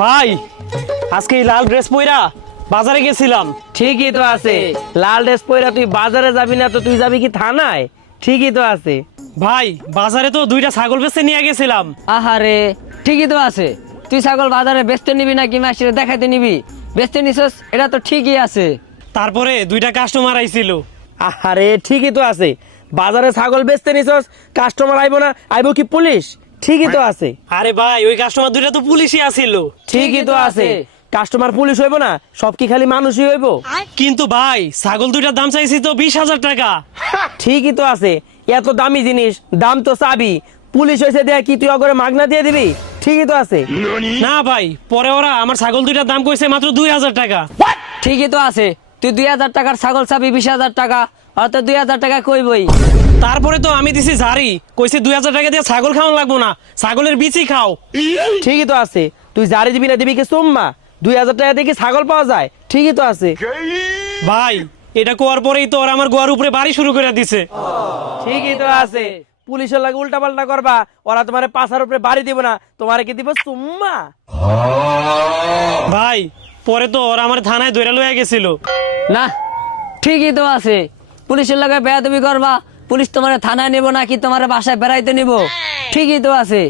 ভাই আজকে এই লাল ড্রেস পইরা বাজারে গেছিলাম। ঠিকই তো আছে, লাল ড্রেস পরে তুই বাজারে যাবি না তো তুই যাবি কি থানায়? ঠিকই তো আছে। ভাই বাজারে তো দুইটা ছাগল বেচতে নিয়ে গেছিলাম। আহারে, ঠিকই তো আছে। তুই ছাগল বাজারে বেচতে নিবি নাকি মাসিরে দেখাইতে নিবি? বেচতে নিছস, এটা তো ঠিকই আছে। তারপরে দুইটা কাস্টমার আইছিল। আহারে, ঠিকই তো আছে। বাজারে ছাগল বেচতে নিছস, কাস্টমার আইবো না? আইবো কি পুলিশ? ঠিকই তো আছে। আরে ভাই ওই কাস্টমার দুইটা তো পুলিশই আছিল। ঠিকই তো আছে। কাস্টমার পুলিশ হইবো না? সব কি খালি মানুষই হইবো? কিন্তু ভাই ছাগল দুইটার দাম চাইছি তো 20,000 টাকা। ঠিকই তো আছে। এত দামি জিনিস, দাম তো চাবি। পুলিশ হয়েছে দেয়া কি তুই অগরে মাগনা দিয়ে দিবি? ঠিকই তো আছে। না ভাই, পরে ওরা আমার ছাগল দুইটার দাম কইছে মাত্র 2,000 টাকা। ঠিকই তো আছে। তুই 2,000 টাকার ছাগল চাবি 20,000 টাকা, অত 2,000 টাকা কইবই। তারপরে তো আমি দিছি ঝাড়ি, কইছে 2,000 টাকা দিয়ে ছাগল খাওয়ান লাগবো না, ছাগলের বিচি খাও। ঠিকই তো আছে। তুই জারি দিবি না দিবি কি সুম্মা? 2,000 টাকা দিয়ে কি ছাগল পাওয়া যায়? ঠিকই তো আছে। ভাই এটা কোয়ার পরেই তো ওরা আমার গোয়ার উপরে বাড়ি শুরু করে দিছে। ঠিকই তো আছে। পুলিশের লাগে উল্টা পাল্টা করবা, ওরা তোমার পাছার উপরে বাড়ি দিব না, তোমারে কি দিব সুম্মা? ভাই পরে তো ওরা আমার থানায় ধরে লয়ে গেছিল। না, ঠিকই তো আছে। পুলিশের লাগে বেয়াদবি করবা, পুলিশ তোমার থানায় নিব নাকি তোমার বাসায় বেড়াইতে নিব? ঠিকই তো আছে।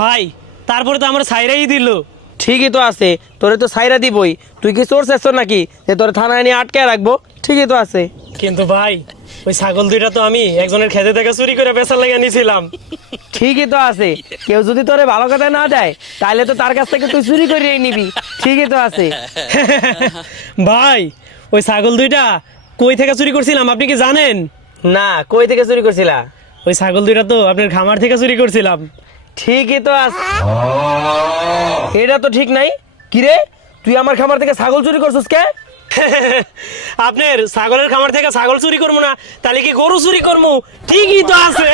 ভাই তারপরে তো আমার ছাইরাই দিল। ঠিকই তো আছে। তোরে তো সাইরা দিবই। তুই কি চোর শেষ নাকি যে তোর থানায় নিয়ে আটকায় রাখবো? ঠিকই তো আছে। কিন্তু ভাই ওই ছাগল দুইটা তো আমি একজনের খেতে থেকে চুরি করে বেচার লাগে নিয়েছিলাম। ঠিকই তো আছে। কেউ যদি তোরে ভালো কথা না দেয় তাহলে তো তার কাছ থেকে তুই চুরি করিয়ে নিবি। ঠিকই তো আছে। ভাই ওই ছাগল দুইটা কই থেকে চুরি করছিলাম আপনি কি জানেন? না, কই থেকে চুরি করছিলা? ওই ছাগল দুইটা তো আপনার খামার থেকে চুরি করছিলাম। ঠিকই তো আছে। এটা তো ঠিক নাই। কিরে, তুই আমার খামার থেকে ছাগল চুরি করছিস কে? আপনার ছাগলের খামার থেকে ছাগল চুরি করবো না, তাহলে কি গরু চুরি করবো? ঠিকই তো আছে।